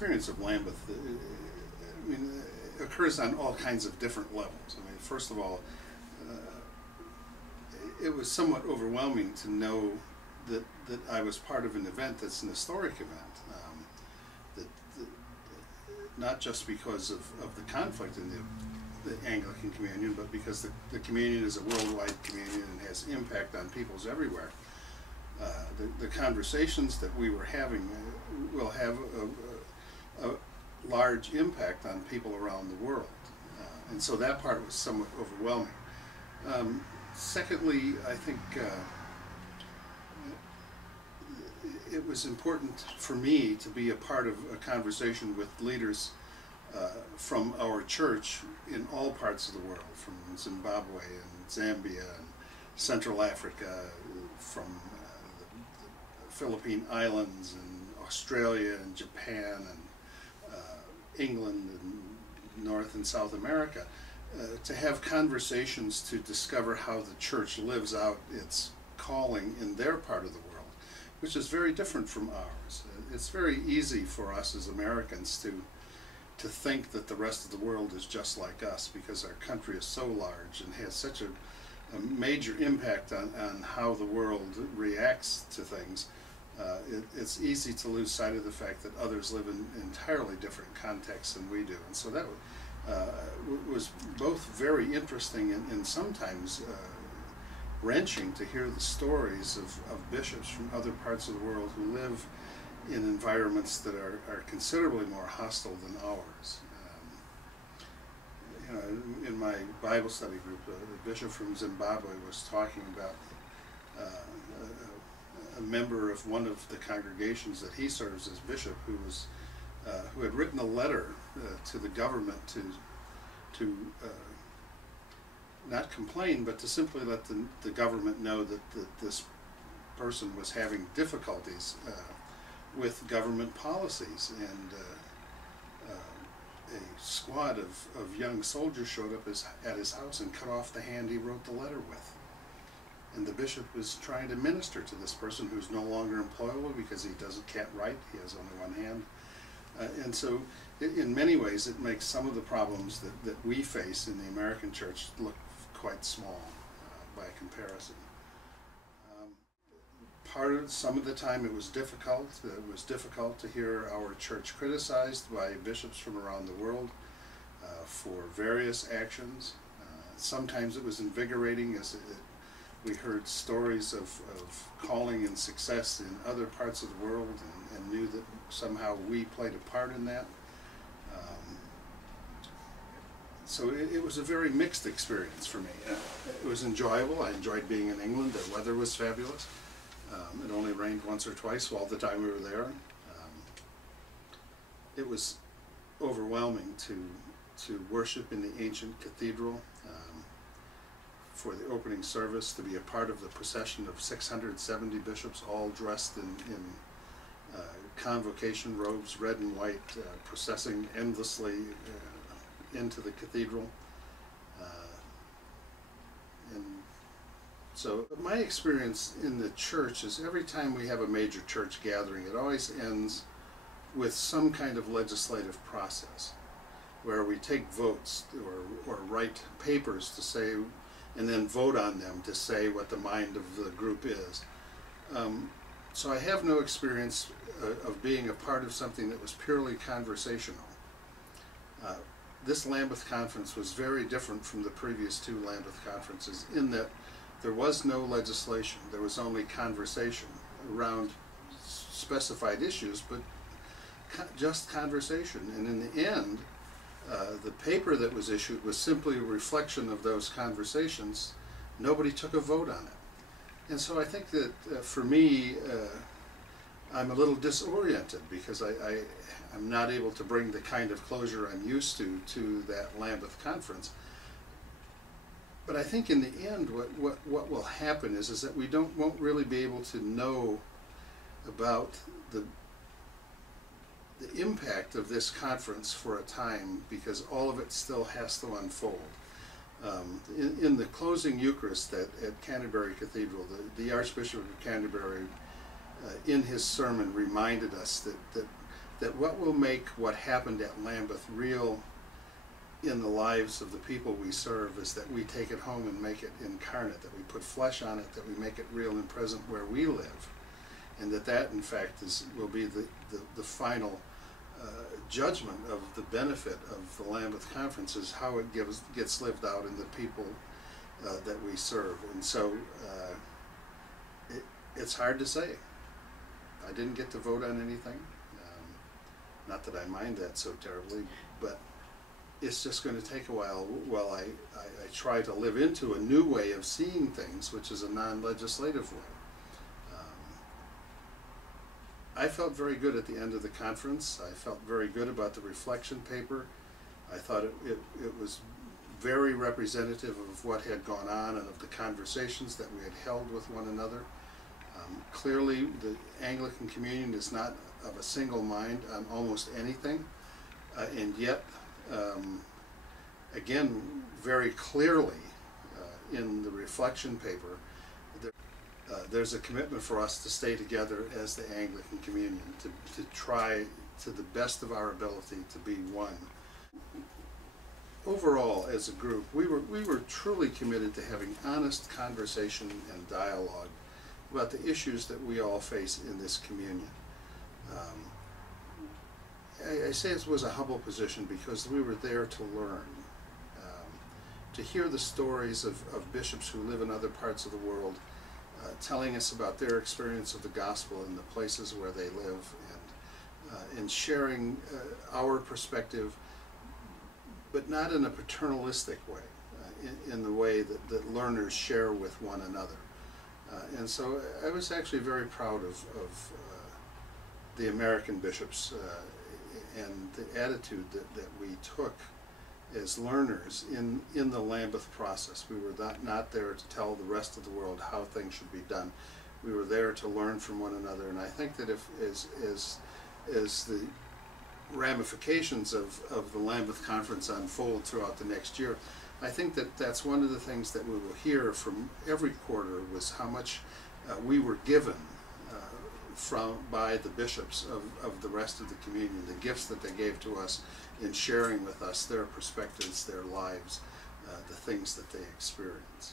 experience of Lambeth, I mean, occurs on all kinds of different levels. I mean, first of all, it was somewhat overwhelming to know that I was part of an event that's an historic event. Not just because of the conflict in the Anglican Communion, but because the Communion is a worldwide communion and has impact on peoples everywhere. The conversations that we were having will have a large impact on people around the world. And so that part was somewhat overwhelming. Secondly, I think it was important for me to be a part of a conversation with leaders from our church in all parts of the world, from Zimbabwe and Zambia and Central Africa, from the Philippine Islands and Australia and Japan and England and North and South America, to have conversations to discover how the church lives out its calling in their part of the world, which is very different from ours. It's very easy for us as Americans to think that the rest of the world is just like us, because our country is so large and has such a major impact on how the world reacts to things. It's easy to lose sight of the fact that others live in entirely different contexts than we do. And so that was both very interesting and sometimes wrenching to hear the stories of bishops from other parts of the world who live in environments that are considerably more hostile than ours. You know, in my Bible study group, a bishop from Zimbabwe was talking about a member of one of the congregations that he serves as bishop, who had written a letter to the government to not complain, but to simply let the government know that this person was having difficulties with government policies, and a squad of young soldiers showed up at his house and cut off the hand he wrote the letter with. And the bishop was trying to minister to this person who's no longer employable because he can't write, he has only one hand. And so in many ways it makes some of the problems that we face in the American church look quite small by comparison. Some of the time it was difficult. It was difficult to hear our church criticized by bishops from around the world for various actions. Sometimes it was invigorating, as we heard stories of calling and success in other parts of the world, and knew that somehow we played a part in that. So it was a very mixed experience for me. It was enjoyable. I enjoyed being in England. The weather was fabulous. It only rained once or twice all the time we were there. It was overwhelming to worship in the ancient cathedral, for the opening service, to be a part of the procession of 670 bishops, all dressed in convocation robes, red and white, processing endlessly into the cathedral. And so my experience in the church is every time we have a major church gathering, it always ends with some kind of legislative process where we take votes or write papers to say, and then vote on them to say what the mind of the group is. So I have no experience of being a part of something that was purely conversational. This Lambeth conference was very different from the previous two Lambeth conferences in that there was no legislation. There was only conversation around specified issues, but just conversation. And in the end, the paper that was issued was simply a reflection of those conversations. Nobody took a vote on it. And so I think that for me, I'm a little disoriented because I'm not able to bring the kind of closure I'm used to that Lambeth conference. But I think in the end, what will happen is that we won't really be able to know about the impact of this conference for a time, because all of it still has to unfold. In the closing Eucharist at Canterbury Cathedral, the Archbishop of Canterbury, in his sermon, reminded us that that what will make what happened at Lambeth real in the lives of the people we serve is that we take it home and make it incarnate, that we put flesh on it, that we make it real and present where we live, and that in fact will be the final judgment of the benefit of the Lambeth Conference, is how it gets lived out in the people that we serve. And so it's hard to say. I didn't get to vote on anything. Not that I mind that so terribly, but it's just going to take a while I try to live into a new way of seeing things, which is a non-legislative way. I felt very good at the end of the conference. I felt very good about the reflection paper. I thought it was very representative of what had gone on and of the conversations that we had held with one another. Clearly, the Anglican Communion is not of a single mind on almost anything, and yet, again, very clearly in the reflection paper, there's a commitment for us to stay together as the Anglican Communion, to try to the best of our ability to be one. Overall, as a group, we were truly committed to having honest conversation and dialogue about the issues that we all face in this communion. I say it was a humble position because we were there to learn, to hear the stories of bishops who live in other parts of the world, telling us about their experience of the gospel in the places where they live, and sharing our perspective, but not in a paternalistic way, in the way that learners share with one another. And so I was actually very proud of the American bishops and the attitude that we took as learners in the Lambeth process. We were not there to tell the rest of the world how things should be done. We were there to learn from one another, and I think that as the ramifications of the Lambeth Conference unfold throughout the next year, I think that that's one of the things that we will hear from every quarter, was how much we were given by the bishops of the rest of the communion, the gifts that they gave to us in sharing with us their perspectives, their lives, the things that they experienced.